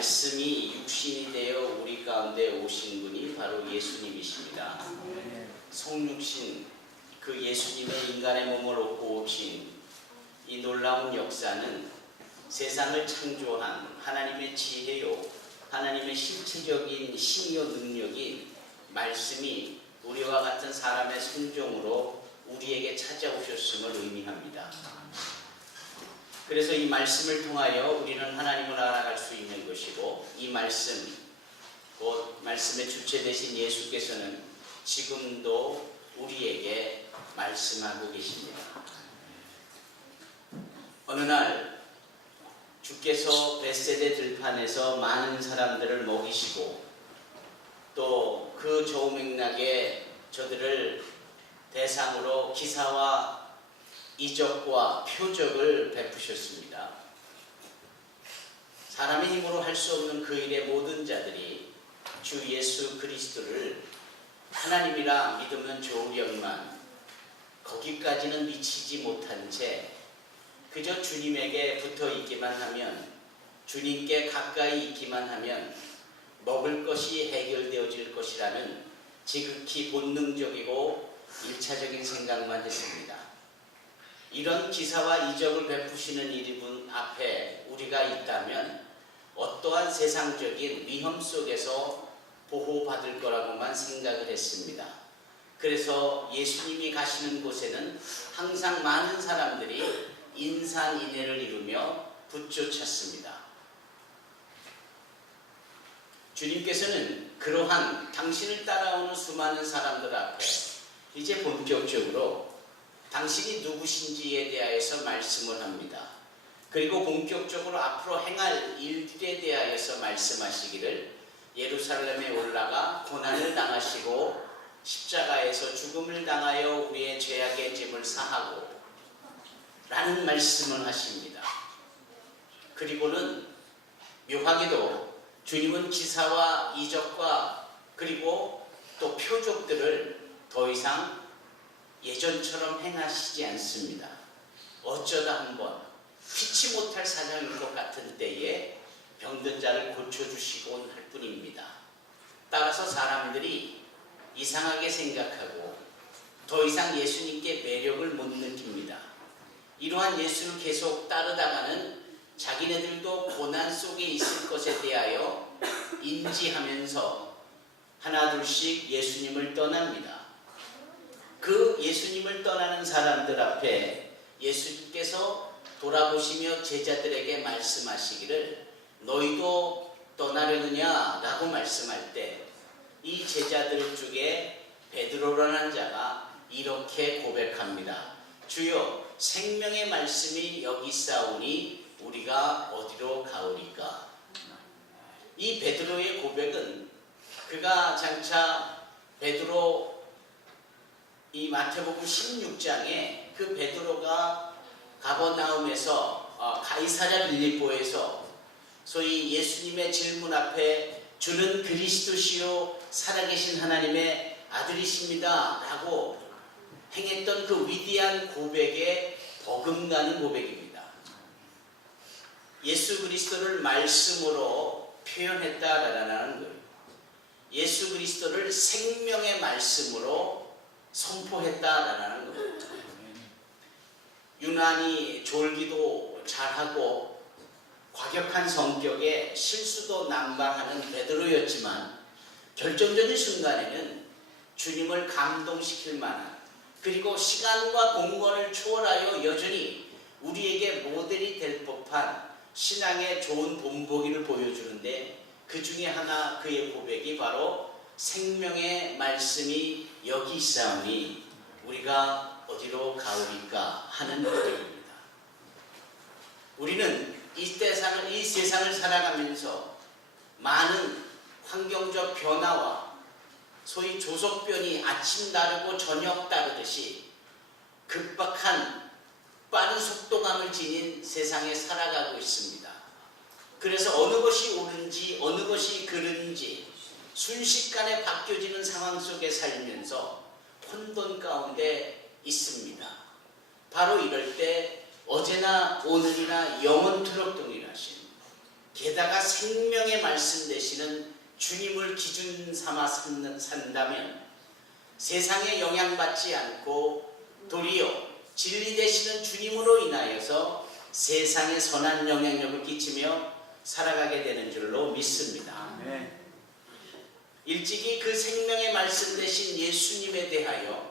말씀이 육신이 되어 우리 가운데 오신 분이 바로 예수님이십니다. 성육신, 그 예수님의 인간의 몸을 얻고 오신 이 놀라운 역사는 세상을 창조한 하나님의 지혜요, 하나님의 실체적인 신요 능력인 말씀이 우리와 같은 사람의 성종으로 우리에게 찾아오셨음을 의미합니다. 그래서 이 말씀을 통하여 우리는 하나님을 알아갈 수 있는 것이고, 이 말씀, 곧 말씀의 주체 되신 예수께서는 지금도 우리에게 말씀하고 계십니다. 어느 날 주께서 벳세대 들판에서 많은 사람들을 먹이시고 또 그 저우맥락에 저들을 대상으로 기사와 이적과 표적을 베푸셨습니다. 사람의 힘으로 할 수 없는 그 일의 모든 자들이 주 예수 그리스도를 하나님이라 믿으면 좋으련만 거기까지는 미치지 못한 채 그저 주님에게 붙어 있기만 하면, 주님께 가까이 있기만 하면 먹을 것이 해결되어질 것이라는 지극히 본능적이고 일차적인 생각만 했습니다. 이런 기사와 이적을 베푸시는 이분 앞에 우리가 있다면 어떠한 세상적인 위험 속에서 보호받을 거라고만 생각을 했습니다. 그래서 예수님이 가시는 곳에는 항상 많은 사람들이 인산인해를 이루며 붙쫓았습니다. 주님께서는 그러한 당신을 따라오는 수많은 사람들 앞에 이제 본격적으로 당신이 누구신지에 대하여서 말씀을 합니다. 그리고 본격적으로 앞으로 행할 일들에 대하여서 말씀하시기를, 예루살렘에 올라가 고난을 당하시고 십자가에서 죽음을 당하여 우리의 죄악의 짐을 사하고 라는 말씀을 하십니다. 그리고는 묘하게도 주님은 기사와 이적과 그리고 또 표적들을 더 이상 예전처럼 행하시지 않습니다. 어쩌다 한번 피치 못할 사냥일 것 같은 때에 병든 자를 고쳐주시곤 할 뿐입니다. 따라서 사람들이 이상하게 생각하고 더 이상 예수님께 매력을 못 느낍니다. 이러한 예수를 계속 따르다가는 자기네들도 고난 속에 있을 것에 대하여 인지하면서 하나둘씩 예수님을 떠납니다. 그 예수님을 떠나는 사람들 앞에 예수님께서 돌아보시며 제자들에게 말씀하시기를, 너희도 떠나려느냐 라고 말씀할 때 이 제자들 중에 베드로라는 자가 이렇게 고백합니다. 주여, 생명의 말씀이 여기 있사오니 우리가 어디로 가오리까? 이 베드로의 고백은 그가 장차 베드로 이 마태복음 16장에 그 베드로가 가버나움에서 가이사랴 빌립보에서 소위 예수님의 질문 앞에 주는 그리스도시요 살아계신 하나님의 아들이십니다 라고 행했던 그 위대한 고백에 버금가는 고백입니다. 예수 그리스도를 말씀으로 표현했다라는 거예요. 예수 그리스도를 생명의 말씀으로 선포했다라는 거예요. 유난히 졸기도 잘하고 과격한 성격에 실수도 남발하는 베드로였지만 결정적인 순간에는 주님을 감동시킬 만한, 그리고 시간과 공간을 초월하여 여전히 우리에게 모델이 될 법한 신앙의 좋은 본보기를 보여주는데, 그 중에 하나 그의 고백이 바로 생명의 말씀이 여기 있사오니 우리가 어디로 가오리까 하는 고백입니다. 우리는 이 세상을 살아가면서 많은 환경적 변화와 소위 조석변이 아침 다르고 저녁 다르듯이 급박한 빠른 속도감을 지닌 세상에 살아가고 있습니다. 그래서 어느 것이 옳은지 어느 것이 그른지 순식간에 바뀌어지는 상황 속에 살면서 혼돈 가운데 있습니다. 바로 이럴 때 어제나 오늘이나 영원토록 동일하신 게다가 생명의 말씀 되시는 주님을 기준 삼아 산다면 세상에 영향받지 않고 도리어 진리 되시는 주님으로 인하여서 세상에 선한 영향력을 끼치며 살아가게 되는 줄로 믿습니다. 일찍이 그 생명의 말씀 되신 예수님에 대하여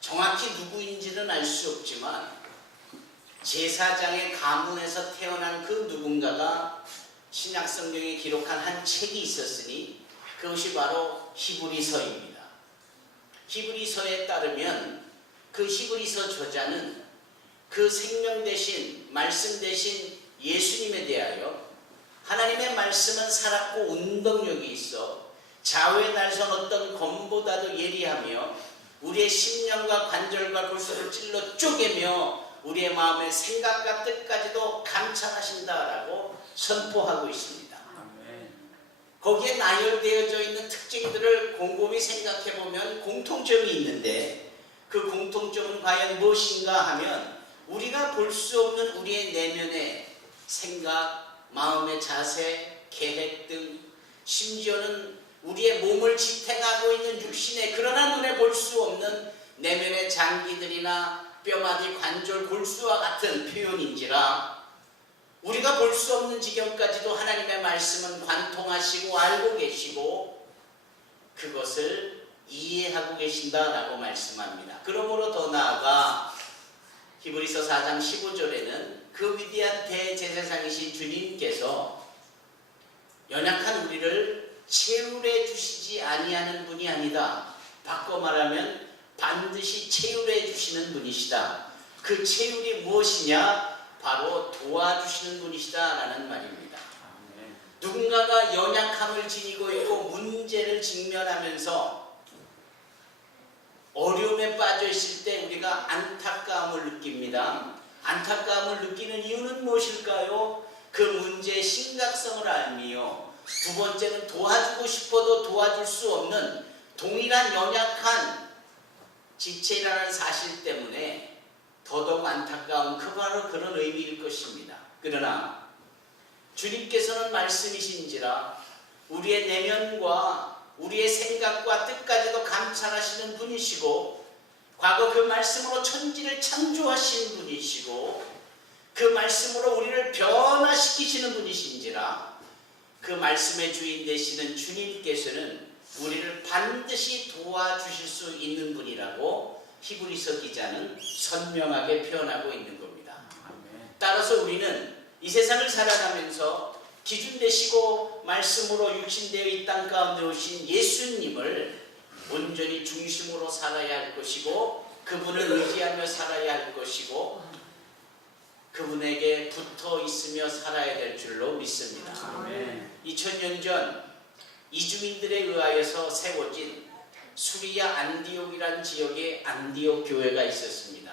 정확히 누구인지는 알 수 없지만 제사장의 가문에서 태어난 그 누군가가 신약성경에 기록한 한 책이 있었으니 그것이 바로 히브리서입니다. 히브리서에 따르면 그 히브리서 저자는 그 생명 대신 말씀 대신 예수님에 대하여 하나님의 말씀은 살았고 운동력이 있어 좌우에 날선 어떤 검보다도 예리하며 우리의 심령과 관절과 골수를 찔러 쪼개며 우리의 마음의 생각과 뜻까지도 감찰하신다라고 선포하고 있습니다. 거기에 나열되어져 있는 특징들을 곰곰이 생각해 보면 공통점이 있는데 그 공통점은 과연 무엇인가 하면 우리가 볼 수 없는 우리의 내면의 생각, 마음의 자세, 계획 등 심지어는 우리의 몸을 지탱하고 있는 육신의 그러나 눈에 볼 수 없는 내면의 장기들이나 뼈마디, 관절, 골수와 같은 표현인지라 우리가 볼 수 없는 지경까지도 하나님의 말씀은 관통하시고 알고 계시고 그것을 이해하고 계신다라고 말씀합니다. 그러므로 더 나아가 히브리서 4장 15절에는 그 위대한 대제사장이신 주님께서 연약한 우리를 채울해 주시지 아니하는 분이 아니다. 바꿔 말하면 반드시 채울해 주시는 분이시다. 그 채울이 무엇이냐? 바로 도와주시는 분이시다 라는 말입니다. 누군가가 연약함을 지니고 있고 문제를 직면하면서 어려움에 빠져 있을 때 우리가 안타까움을 느낍니다. 안타까움을 느끼는 이유는 무엇일까요? 그 문제의 심각성을 알미요. 두 번째는 도와주고 싶어도 도와줄 수 없는 동일한 연약한 지체라는 사실 때문에 더더욱 안타까운 바로 그런 의미일 것입니다. 그러나 주님께서는 말씀이신지라 우리의 내면과 우리의 생각과 뜻까지도 감찰하시는 분이시고 과거 그 말씀으로 천지를 창조하신 분이시고 그 말씀으로 우리를 변화시키시는 분이신지라 그 말씀의 주인 되시는 주님께서는 우리를 반드시 도와주실 수 있는 분이라고 히브리서 기자는 선명하게 표현하고 있는 겁니다. 따라서 우리는 이 세상을 살아가면서 기준 되시고 말씀으로 육신되어 이 땅 가운데 오신 예수님을 온전히 중심으로 살아야 할 것이고 그분을 의지하며 살아야 할 것이고 그분에게 붙어 있으며 살아야 될 줄로 믿습니다. 2000년 전 이주민들에 의하여서 세워진 수리아 안디옥이라는 지역에 안디옥 교회가 있었습니다.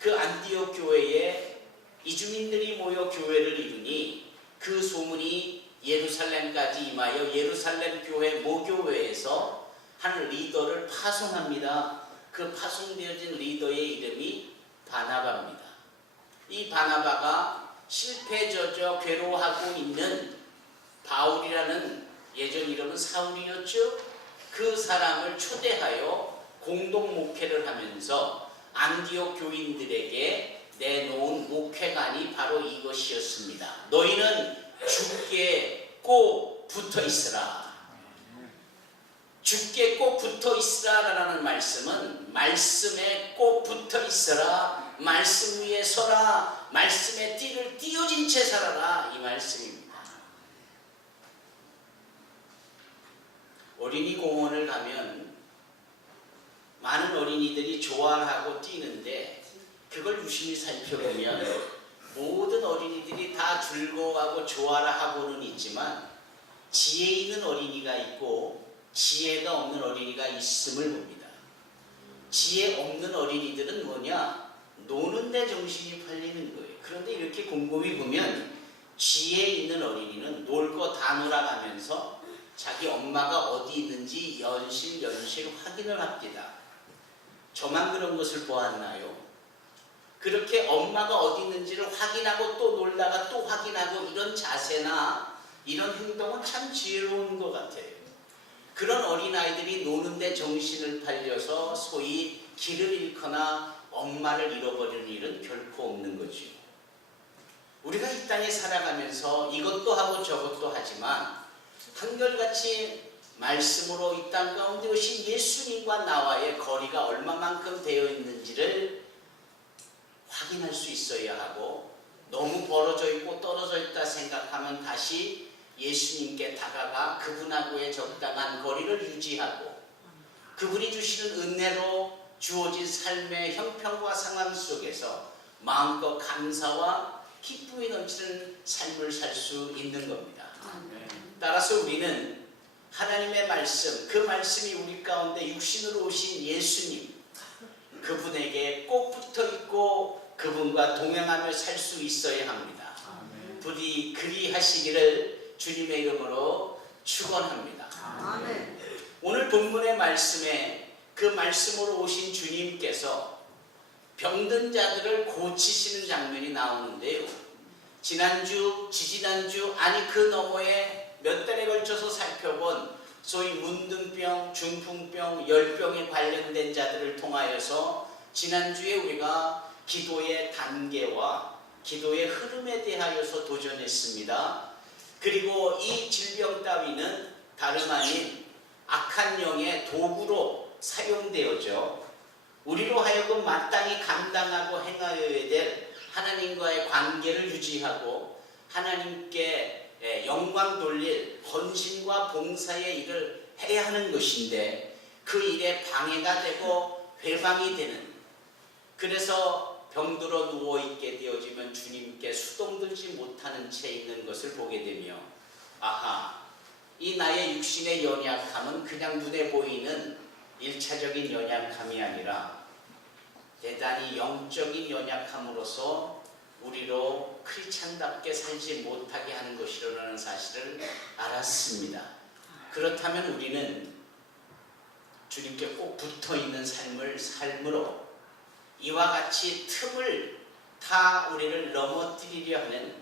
그 안디옥 교회에 이주민들이 모여 교회를 이루니 그 소문이 예루살렘까지 임하여 예루살렘 교회 모교회에서 한 리더를 파송합니다. 그 파송되어진 리더의 이름이 바나바입니다. 이 바나바가 실패 젖어 괴로워하고 있는 바울이라는 예전 이름은 사울이었죠. 그 사람을 초대하여 공동 목회를 하면서 안디옥 교인들에게 내놓은 목회관이 바로 이것이었습니다. 너희는 주께 꼭 붙어 있으라. 주께 꼭 붙어 있으라 라는 말씀은 말씀에 꼭 붙어 있으라, 말씀 위에 서라, 말씀의 띠를 띄어진 채 살아라, 이 말씀입니다. 어린이 공원을 가면 많은 어린이들이 좋아하고 뛰는데 그걸 유심히 살펴보면 모든 어린이들이 다 즐거워하고 좋아라 하고는 있지만 지혜 있는 어린이가 있고 지혜가 없는 어린이가 있음을 봅니다. 지혜 없는 어린이들은 뭐냐? 노는 데 정신이 팔리는 거예요. 그런데 이렇게 곰곰이 보면 지혜 있는 어린이는 놀 거 다 놀아가면서 자기 엄마가 어디 있는지 연실 확인을 합니다. 저만 그런 것을 보았나요? 그렇게 엄마가 어디 있는지를 확인하고 또 놀다가 또 확인하고 이런 자세나 이런 행동은 참 지혜로운 것 같아요. 그런 어린아이들이 노는데 정신을 팔려서 소위 길을 잃거나 엄마를 잃어버리는 일은 결코 없는 거죠. 우리가 이 땅에 살아가면서 이것도 하고 저것도 하지만 한결같이 말씀으로 이 땅 가운데 오신 예수님과 나와의 거리가 얼마만큼 되어 있는지를 확인할 수 있어야 하고, 너무 벌어져 있고 떨어져 있다 생각하면 다시 예수님께 다가가 그분하고의 적당한 거리를 유지하고, 그분이 주시는 은혜로 주어진 삶의 형편과 상황 속에서 마음껏 감사와 기쁨이 넘치는 삶을 살 수 있는 겁니다. 따라서 우리는 하나님의 말씀, 그 말씀이 우리 가운데 육신으로 오신 예수님, 그분에게 꼭 붙어 있고 그분과 동행하며 살 수 있어야 합니다. 부디 그리하시기를 주님의 이름으로 축원합니다. 오늘 본문의 말씀에 그 말씀으로 오신 주님께서 병든 자들을 고치시는 장면이 나오는데요. 지난주, 지지난주, 아니 그 너머에 몇 달에 걸쳐서 살펴본 소위 문둥병, 중풍병, 열병에 관련된 자들을 통하여서 지난주에 우리가 기도의 단계와 기도의 흐름에 대하여서 도전했습니다. 그리고 이 질병 따위는 다름 아닌 악한 영의 도구로 사용되어져 우리로 하여금 마땅히 감당하고 행하여야 될 하나님과의 관계를 유지하고 하나님께 영광 돌릴 헌신과 봉사의 일을 해야 하는 것인데, 그 일에 방해가 되고 회방이 되는, 그래서 병들어 누워있게 되어지면 주님께 수동들지 못하는 채 있는 것을 보게 되며, 아하, 이 나의 육신의 연약함은 그냥 눈에 보이는 1차적인 연약함이 아니라 대단히 영적인 연약함으로서 우리로 크리스찬답게 살지 못하게 하는 것이라는 사실을 알았습니다. 그렇다면 우리는 주님께 꼭 붙어있는 삶으로 이와 같이 틈을 타 우리를 넘어뜨리려 하는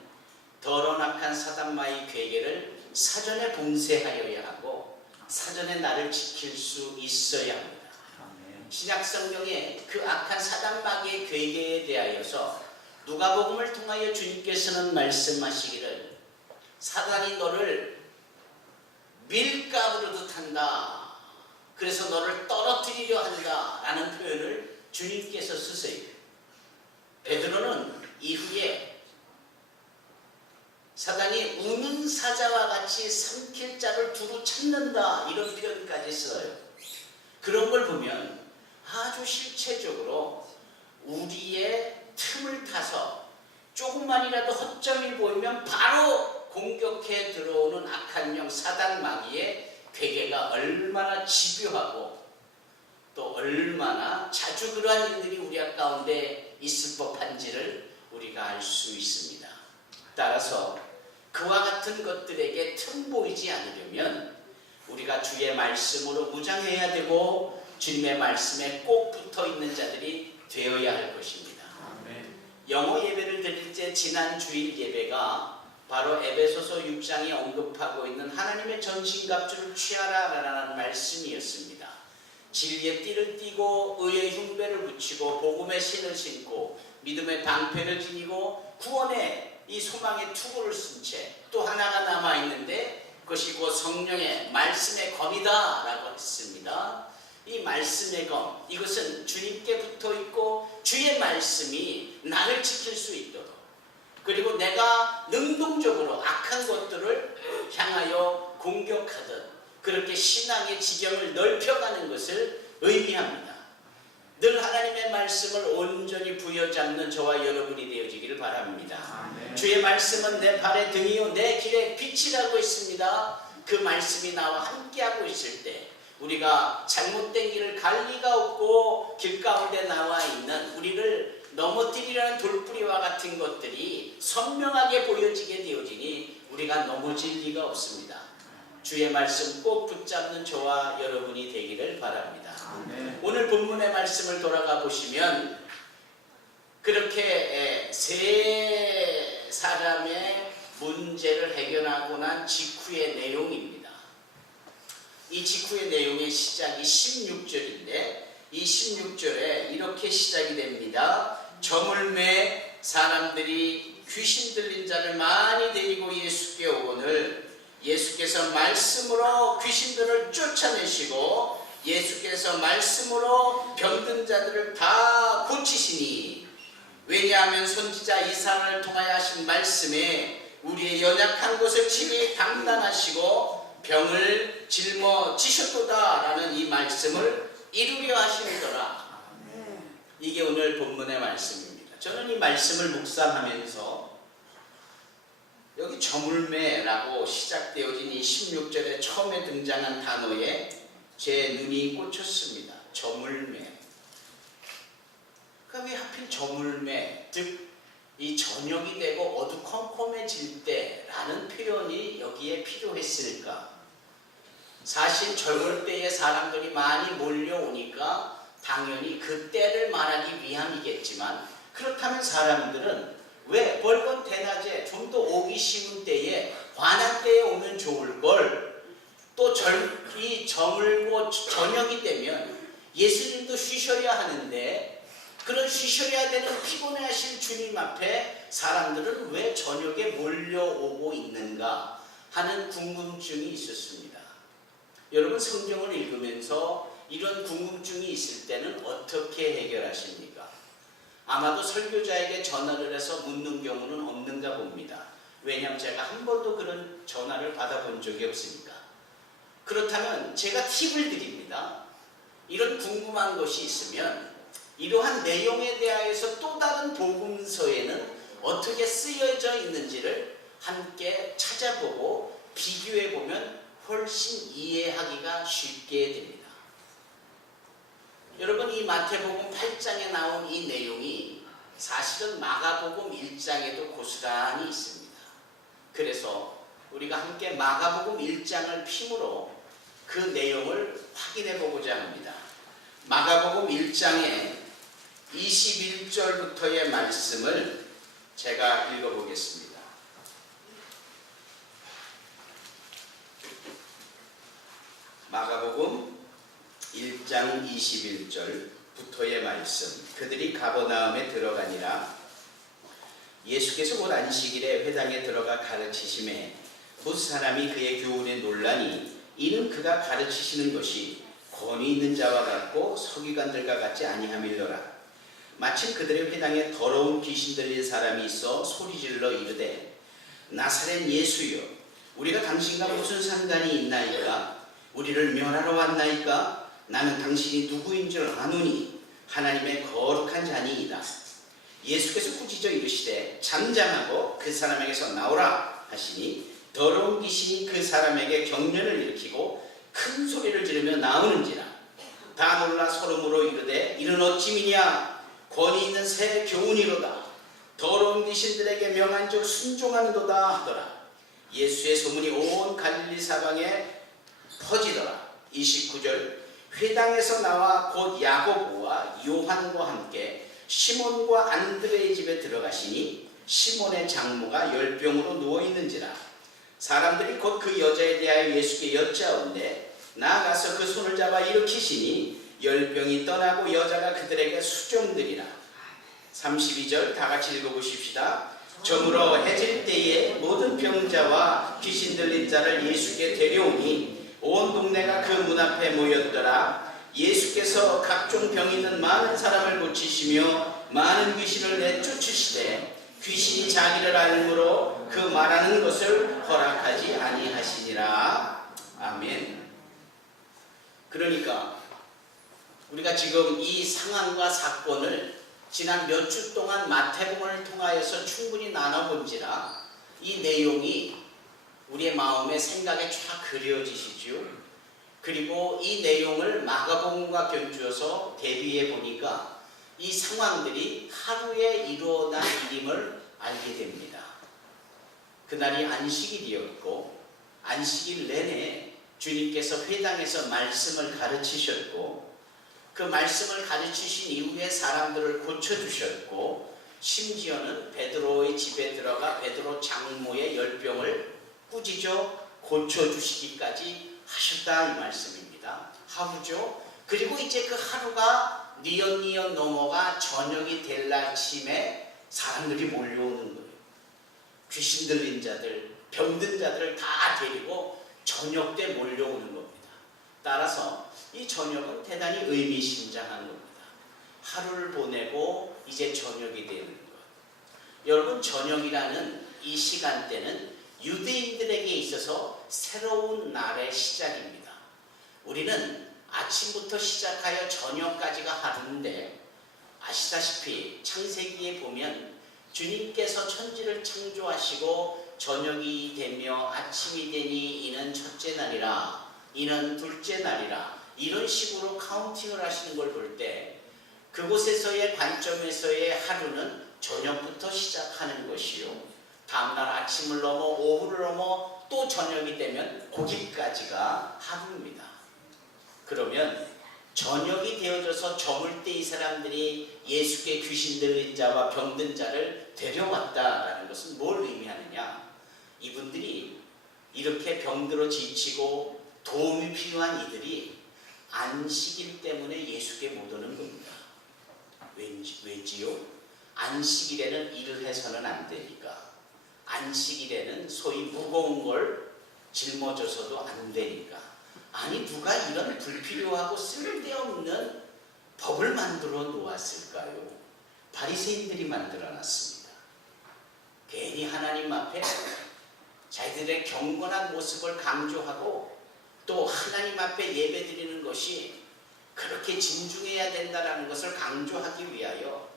더러운 악한 사단마의 괴계를 사전에 봉쇄하여야 하고 사전에 나를 지킬 수 있어야 합니다. 신약 성경에 그 악한 사단마귀의 괴계에 대하여서 누가복음을 통하여 주님께서는 말씀하시기를 사단이 너를 밀가부르듯 한다, 그래서 너를 떨어뜨리려 한다 라는 표현을 주님께서 쓰세요. 베드로는 이후에 사단이 우는 사자와 같이 삼킬 자를 두루 찾는다 이런 표현까지 써요. 그런 걸 보면 아주 실체적으로 우리의 틈을 타서 조금만이라도 허점이 보이면 바로 공격해 들어오는 악한 영 사단 마귀의 괴계가 얼마나 집요하고 또 얼마나 자주 그러한 일들이 우리 가운데 있을 법한지를 우리가 알 수 있습니다. 따라서 그와 같은 것들에게 틈 보이지 않으려면 우리가 주의 말씀으로 무장해야 되고 주님의 말씀에 꼭 붙어 있는 자들이 되어야 할 것입니다. 영어 예배를 드릴 때 지난 주일 예배가 바로 에베소서 6장에 언급하고 있는 하나님의 전신갑주를 취하라라는 말씀이었습니다. 진리의 띠를 띠고 의의 흉배를 붙이고 복음의 신을 신고 믿음의 방패를 지니고 구원의 이 소망의 투구를 쓴 채 또 하나가 남아있는데 그것이 곧 성령의 말씀의 검이다 라고 했습니다. 이 말씀의 검, 이것은 주님께 붙어있고 주의 말씀이 나를 지킬 수 있도록, 그리고 내가 능동적으로 악한 것들을 향하여 공격하듯 그렇게 신앙의 지경을 넓혀가는 것을 의미합니다. 늘 하나님의 말씀을 온전히 부여잡는 저와 여러분이 되어지기를 바랍니다. 주의 말씀은 내 발의 등이요 내 길의 빛이라고 했습니다. 그 말씀이 나와 함께하고 있을 때 우리가 잘못된 길을 갈 리가 없고 길 가운데 나와 있는 우리를 넘어뜨리라는 돌뿌리와 같은 것들이 선명하게 보여지게 되어지니 우리가 넘어질 리가 없습니다. 주의 말씀 꼭 붙잡는 저와 여러분이 되기를 바랍니다. 오늘 본문의 말씀을 돌아가 보시면 그렇게 세 사람의 문제를 해결하고 난 직후의 내용입니다. 이 직후의 내용의 시작이 16절인데 이 16절에 이렇게 시작이 됩니다. 저물매 사람들이 귀신 들린 자를 많이 데리고 예수께 오거늘 예수께서 말씀으로 귀신들을 쫓아내시고 예수께서 말씀으로 병든 자들을 다 고치시니 왜냐하면 선지자 이사야를 통하여 하신 말씀에 우리의 연약한 곳을 치리 단단하시고 병을 짊어지셨도다 라는 이 말씀을 이루려 하시더라. 이게 오늘 본문의 말씀입니다. 저는 이 말씀을 묵상하면서 여기 저물매라고 시작되어진 이 16절에 처음에 등장한 단어에 제 눈이 꽂혔습니다. 저물매. 그럼 왜 하필 저물매, 즉 이 저녁이 되고 어두컴컴해질 때라는 표현이 여기에 필요했을까? 사실 젊을 때에 사람들이 많이 몰려오니까 당연히 그 때를 말하기 위함이겠지만 그렇다면 사람들은 왜 벌건 대낮에 좀 더 오기 쉬운 때에 환한 때에 오면 좋을 걸 또 이 저물고 저녁이 되면 예수님도 쉬셔야 하는데 그런 쉬셔야 되는 피곤해하실 주님 앞에 사람들은 왜 저녁에 몰려오고 있는가 하는 궁금증이 있었습니다. 여러분 성경을 읽으면서 이런 궁금증이 있을 때는 어떻게 해결하십니까? 아마도 설교자에게 전화를 해서 묻는 경우는 없는가 봅니다. 왜냐하면 제가 한 번도 그런 전화를 받아본 적이 없으니까. 그렇다면 제가 팁을 드립니다. 이런 궁금한 것이 있으면 이러한 내용에 대하여서 또 다른 복음서에는 어떻게 쓰여져 있는지를 함께 찾아보고 비교해보면 훨씬 이해하기가 쉽게 됩니다. 여러분 이 마태복음 8장에 나온 이 내용이 사실은 마가복음 1장에도 고스란히 있습니다. 그래서 우리가 함께 마가복음 1장을 피므로 그 내용을 확인해 보고자 합니다. 마가복음 1장에 21절부터의 말씀을 제가 읽어보겠습니다. 마가복음 1장 21절부터의 말씀. 그들이 가버나움에 들어가니라. 예수께서 곧 안식일에 회당에 들어가 가르치심에 곧 사람이 그의 교훈에 놀라니 이는 그가 가르치시는 것이 권위 있는 자와 같고 서기관들과 같지 아니함일더라. 마침 그들의 회당에 더러운 귀신 들린 사람이 있어 소리질러 이르되 나사렛 예수여 우리가 당신과 무슨 상관이 있나이까? 우리를 멸하러 왔나이까? 나는 당신이 누구인 줄 아노니 하나님의 거룩한 자니이다. 예수께서 꾸짖어 이르시되 잠잠하고 그 사람에게서 나오라 하시니 더러운 귀신이 그 사람에게 경련을 일으키고 큰 소리를 지르며 나오는지라. 다 놀라 서름으로 이르되 이는 어찌미냐? 권위 있는 새 교훈이로다. 더러운 귀신들에게 명한 줄 순종하는도다 하더라. 예수의 소문이 온 갈릴리 사방에 퍼지더라. 29절 회당에서 나와 곧 야고보와 요한과 함께 시몬과 안드레의 집에 들어가시니 시몬의 장모가 열병으로 누워있는지라. 사람들이 곧 그 여자에 대하여 예수께 여짜온데 나아가서 그 손을 잡아 일으키시니 열병이 떠나고 여자가 그들에게 수종되리라. 32절 다 같이 읽어보십시다. 저물어 해질 때에 모든 병자와 귀신 들린 자를 예수께 데려오니 온 동네가 그 문 앞에 모였더라. 예수께서 각종 병 있는 많은 사람을 고치시며 많은 귀신을 내쫓으시되 귀신이 자기를 알므로 그 말하는 것을 허락하지 아니하시니라. 아멘. 그러니까 우리가 지금 이 상황과 사건을 지난 몇 주 동안 마태복음을 통하여서 충분히 나눠본지라 이 내용이 우리의 마음에 생각에 쫙 그려지시죠. 그리고 이 내용을 마가복음과 견주어서 대비해 보니까 이 상황들이 하루에 이루어난 일임을 알게 됩니다. 그날이 안식일이었고 안식일 내내 주님께서 회당에서 말씀을 가르치셨고 그 말씀을 가르치신 이후에 사람들을 고쳐주셨고 심지어는 베드로의 집에 들어가 베드로 장모의 열병을 꾸짖어 고쳐주시기까지 하셨다 이 말씀입니다. 하루죠. 그리고 이제 그 하루가 뉘엿뉘엿 넘어가 저녁이 될 아침에 사람들이 몰려오는 거예요. 귀신 들린 자들, 병든 자들을 다 데리고 저녁 때 몰려오는 겁니다. 따라서 이 저녁은 대단히 의미심장한 겁니다. 하루를 보내고 이제 저녁이 되는 것. 여러분, 저녁이라는 이 시간대는 유대인들에게 있어서 새로운 날의 시작입니다. 우리는 아침부터 시작하여 저녁까지가 하루인데, 아시다시피 창세기에 보면 주님께서 천지를 창조하시고 저녁이 되며 아침이 되니 이는 첫째 날이라, 이는 둘째 날이라, 이런 식으로 카운팅을 하시는 걸 볼 때 그곳에서의 관점에서의 하루는 저녁부터 시작하는 것이요, 다음날 아침을 넘어 오후를 넘어 또 저녁이 되면 거기까지가 하루입니다. 그러면 저녁이 되어져서 저물 때 이 사람들이 예수께 귀신 들린 자와 병든 자를 데려왔다라는 것은 뭘 의미하느냐? 이분들이 이렇게 병들어 지치고 도움이 필요한 이들이 안식일 때문에 예수께 못 오는 겁니다. 왜지요? 안식일에는 일을 해서는 안 되니까. 안식일에는 소위 무거운 걸 짊어져서도 안 되니까. 아니, 누가 이런 불필요하고 쓸데없는 법을 만들어 놓았을까요? 바리새인들이 만들어 놨습니다. 괜히 하나님 앞에 자기들의 경건한 모습을 강조하고 또 하나님 앞에 예배드리는 것이 그렇게 진중해야 된다는 것을 강조하기 위하여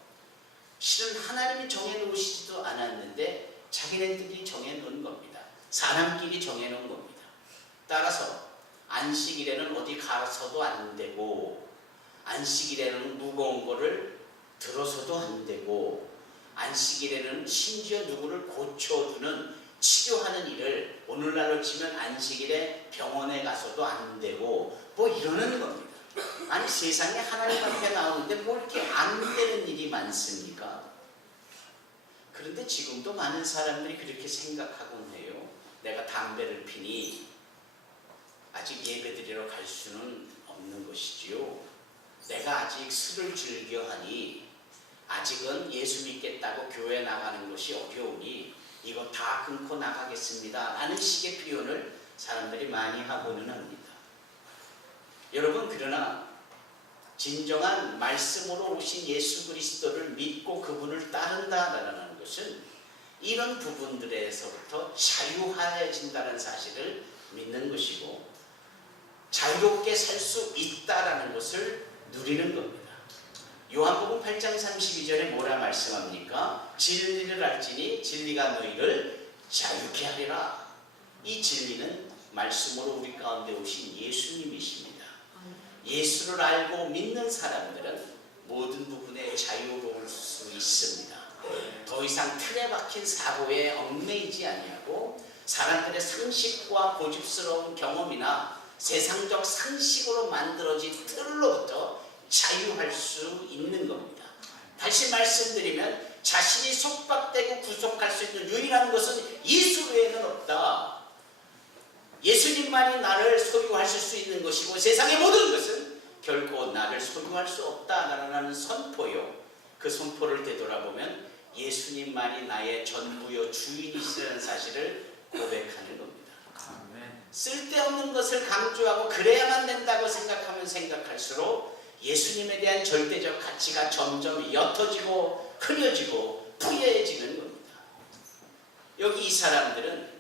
실은 하나님이 정해놓으시지도 않았는데 자기네들이 정해놓은 겁니다. 사람끼리 정해놓은 겁니다. 따라서 안식일에는 어디 가서도 안 되고, 안식일에는 무거운 거를 들어서도 안 되고, 안식일에는 심지어 누구를 고쳐주는 치료하는 일을 오늘날로 치면 안식일에 병원에 가서도 안 되고 뭐 이러는 겁니다. 아니, 세상에 하나님 앞에 나오는데 뭐 이렇게 안 되는 일이 많습니까? 그런데 지금도 많은 사람들이 그렇게 생각하곤 해요. 내가 담배를 피니 아직 예배드리러 갈 수는 없는 것이지요. 내가 아직 술을 즐겨하니 아직은 예수 믿겠다고 교회 나가는 것이 어려우니 이거 다 끊고 나가겠습니다 라는 식의 표현을 사람들이 많이 하고는 합니다. 여러분, 그러나 진정한 말씀으로 오신 예수 그리스도를 믿고 그분을 따른다라는 것은 이런 부분들에서부터 자유하여진다는 사실을 믿는 것이고, 자유롭게 살 수 있다라는 것을 누리는 겁니다. 요한복음 8장 32절에 뭐라 말씀합니까? 진리를 알지니 진리가 너희를 자유케 하리라. 이 진리는 말씀으로 우리 가운데 오신 예수님이십니다. 예수를 알고 믿는 사람들은 모든 부분에 자유로울 수 있습니다. 더 이상 틀에 박힌 사고에 얽매이지 아니하고 사람들의 상식과 고집스러운 경험이나 세상적 상식으로 만들어진 틀로부터 자유할 수 있는 겁니다. 다시 말씀드리면 자신이 속박되고 구속할 수 있는 유일한 것은 예수 외에는 없다. 예수님만이 나를 소유하실 수 있는 것이고 세상의 모든 것은 결코 나를 소유할 수 없다라는 선포요. 그 선포를 되돌아보면 예수님만이 나의 전부요 주인이시라는 사실을 고백하는 겁니다. 쓸데없는 것을 강조하고 그래야만 된다고 생각하면 생각할수록 예수님에 대한 절대적 가치가 점점 옅어지고 흐려지고 부여해지는 겁니다. 여기 이 사람들은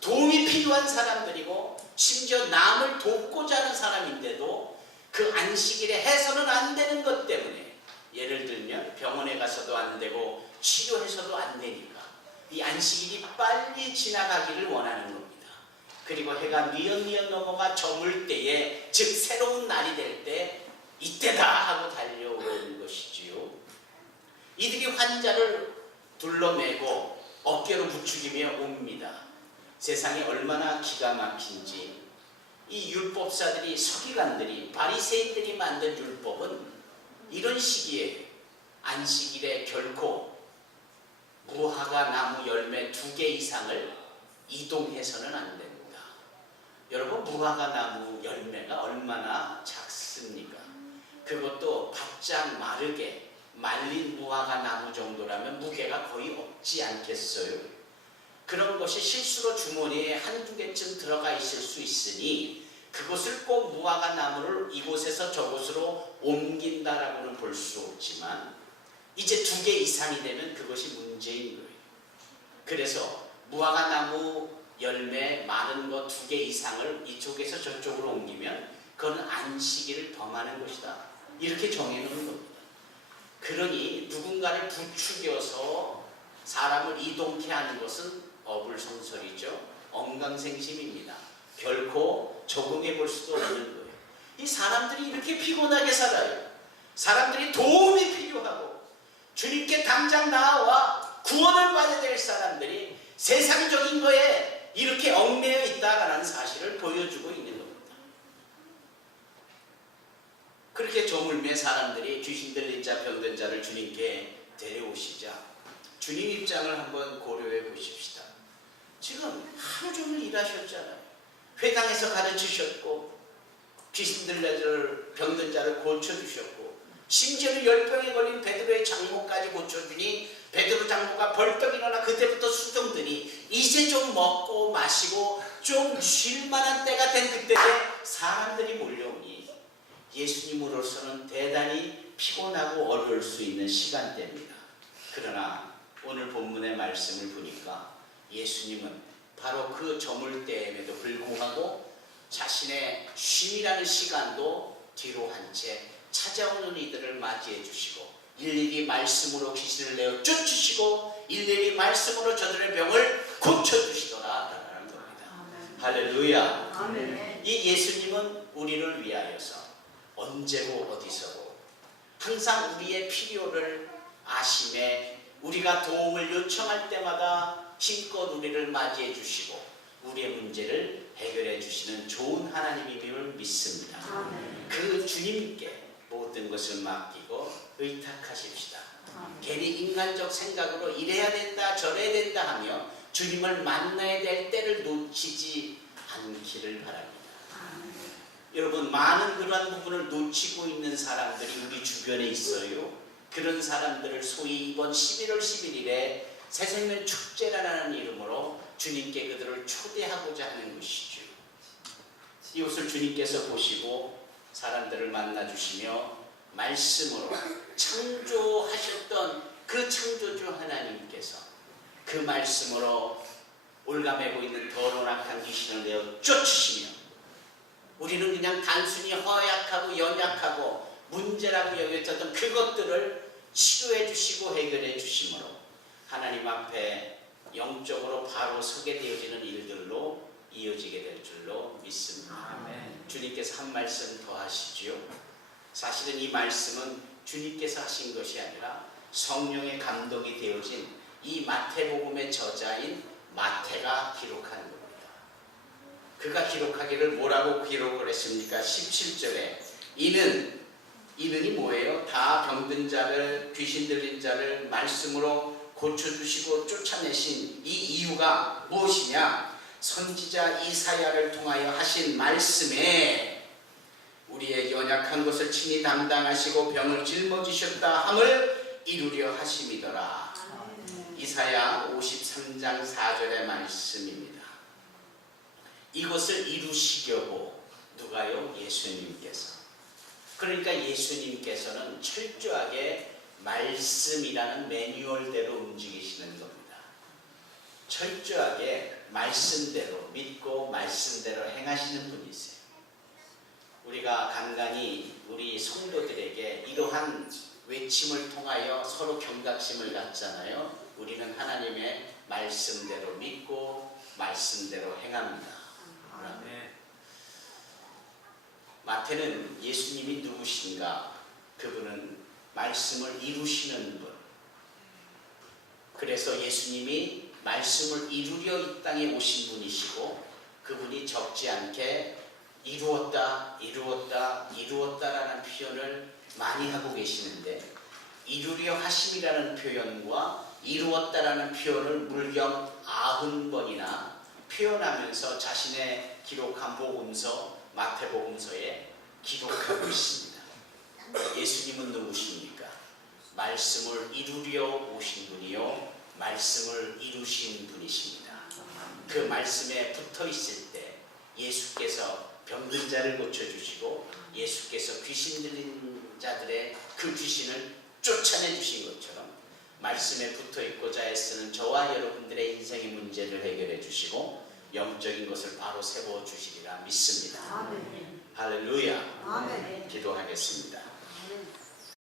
도움이 필요한 사람들이고 심지어 남을 돕고자 하는 사람인데도 그 안식일에 해서는 안 되는 것 때문에, 예를 들면 병원에 가서도 안 되고 치료해서도 안 되니까 이 안식일이 빨리 지나가기를 원하는 겁니다. 그리고 해가 뉘엿뉘엿 넘어가 저물 때에, 즉 새로운 날이 될 때 이때다 하고 달려오는 것이지요. 이들이 환자를 둘러매고 어깨로 부추기며 옵니다. 세상이 얼마나 기가 막힌지, 이 율법사들이, 서기관들이, 바리새인들이 만든 율법은 이런 시기에 안식일에 결코 무화과 나무 열매 2개 이상을 이동해서는 안 됩니다. 여러분, 무화과 나무 열매가 얼마나 작습니까? 그것도 바짝 마르게 말린 무화과 나무 정도라면 무게가 거의 없지 않겠어요? 그런 것이 실수로 주머니에 1-2개쯤 들어가 있을 수 있으니 그것을 꼭 무화과 나무를 이곳에서 저곳으로 옮긴다라고는 볼 수 없지만 이제 2개 이상이 되면 그것이 문제인 거예요. 그래서 무화과 나무 열매 많은 것 2개 이상을 이쪽에서 저쪽으로 옮기면 그건 안식일을 범하는 것이다. 이렇게 정해놓은 겁니다. 그러니 누군가를 부추겨서 사람을 이동케 하는 것은 어불성설이죠. 언강생심입니다. 결코 적응해 볼 수도 없는 거예요. 이 사람들이 이렇게 피곤하게 살아요. 사람들이 도움이 필요하고 주님께 당장 나와 구원을 받아야 될 사람들이 세상적인 거에 이렇게 얽매여 있다라는 사실을 보여주고 있는 겁니다. 그렇게 저물매 사람들이 귀신 들린 자, 병든 자를 주님께 데려오시자 주님 입장을 한번 고려해 보십시다. 지금 하루 종일 일하셨잖아요. 회당에서 가르치셨고 귀신 들린 자를, 병든 자를 고쳐주셨고 심지어는 열병에 걸린 베드로의 장모까지 고쳐주니 베드로 장모가 벌떡 일어나 그때부터 수종드니 이제 좀 먹고 마시고 좀 쉴 만한 때가 된 그때에 사람들이 몰려오니 예수님으로서는 대단히 피곤하고 어려울 수 있는 시간대입니다. 그러나 오늘 본문의 말씀을 보니까 예수님은 바로 그 저물 때임에도 불구하고 자신의 쉼이라는 시간도 뒤로 한 채 찾아오는 이들을 맞이해 주시고 일일이 말씀으로 귀신을 내어 쫓으시고 일일이 말씀으로 저들의 병을 고쳐주시더라라는 겁니다. 아멘. 할렐루야. 아멘. 이 예수님은 우리를 위하여서 언제고 어디서고 항상 우리의 필요를 아심에 우리가 도움을 요청할 때마다 힘껏 우리를 맞이해 주시고 우리의 문제를 해결해 주시는 좋은 하나님임을 믿습니다. 아멘. 그 주님께 모든 것을 맡기고 의탁하십시다. 괜히 인간적 생각으로 이래야 된다 저래야 된다 하며 주님을 만나야 될 때를 놓치지 않기를 바랍니다. 여러분, 많은 그러한 부분을 놓치고 있는 사람들이 우리 주변에 있어요. 그런 사람들을 소위 이번 11월 11일에 새생명 축제라는 이름으로 주님께 그들을 초대하고자 하는 것이죠. 이것을 주님께서 보시고 사람들을 만나주시며 말씀으로 창조하셨던 그 창조주 하나님께서 그 말씀으로 올가매고 있는 더러운 악한 귀신을 내어 쫓으시며 우리는 그냥 단순히 허약하고 연약하고 문제라고 여겼던 그것들을 치료해 주시고 해결해 주심으로 하나님 앞에 영적으로 바로 서게 되어지는 일들로 이어지게 될 줄로 믿습니다. 아멘. 주님께서 한 말씀 더 하시지요. 사실은 이 말씀은 주님께서 하신 것이 아니라 성령의 감동이 되어진 이 마태복음의 저자인 마태가 기록하는 겁니다. 그가 기록하기를 뭐라고 기록을 했습니까? 17절에 이는이 뭐예요? 다 병든 자를, 귀신 들린 자를 말씀으로 고쳐주시고 쫓아내신 이 이유가 무엇이냐? 선지자 이사야를 통하여 하신 말씀에 우리의 연약한 것을 친히 담당하시고 병을 짊어지셨다 함을 이루려 하심이더라. 이사야 53장 4절의 말씀입니다. 이것을 이루시려고 누가요? 예수님께서. 그러니까 예수님께서는 철저하게 말씀이라는 매뉴얼대로 움직이시는 겁니다. 철저하게 말씀대로 믿고 말씀대로 행하시는 분이세요. 우리가 간간히 우리 성도들에게 이러한 외침을 통하여 서로 경각심을 갖잖아요. 우리는 하나님의 말씀대로 믿고 말씀대로 행합니다. 아멘. 마태는 예수님이 누구신가? 그분은 말씀을 이루시는 분. 그래서 예수님이 말씀을 이루려 이 땅에 오신 분이시고 그분이 적지 않게 이루었다, 이루었다, 이루었다라는 표현을 많이 하고 계시는데 이루려 하심이라는 표현과 이루었다라는 표현을 물경 90번이나 표현하면서 자신의 기록한 복음서 마태복음서에 기록하고 있습니다. 예수님은 누구십니까? 말씀을 이루려 오신 분이요 말씀을 이루신 분이십니다. 그 말씀에 붙어 있을 때 예수께서 병든 자를 고쳐주시고 예수께서 귀신 들린 자들의 그 귀신을 쫓아내 주신 것처럼 말씀에 붙어 있고자 애쓰는 저와 여러분들의 인생의 문제를 해결해 주시고 영적인 것을 바로 세워 주시리라 믿습니다. 아멘. 할렐루야. 아멘. 기도하겠습니다. 아멘.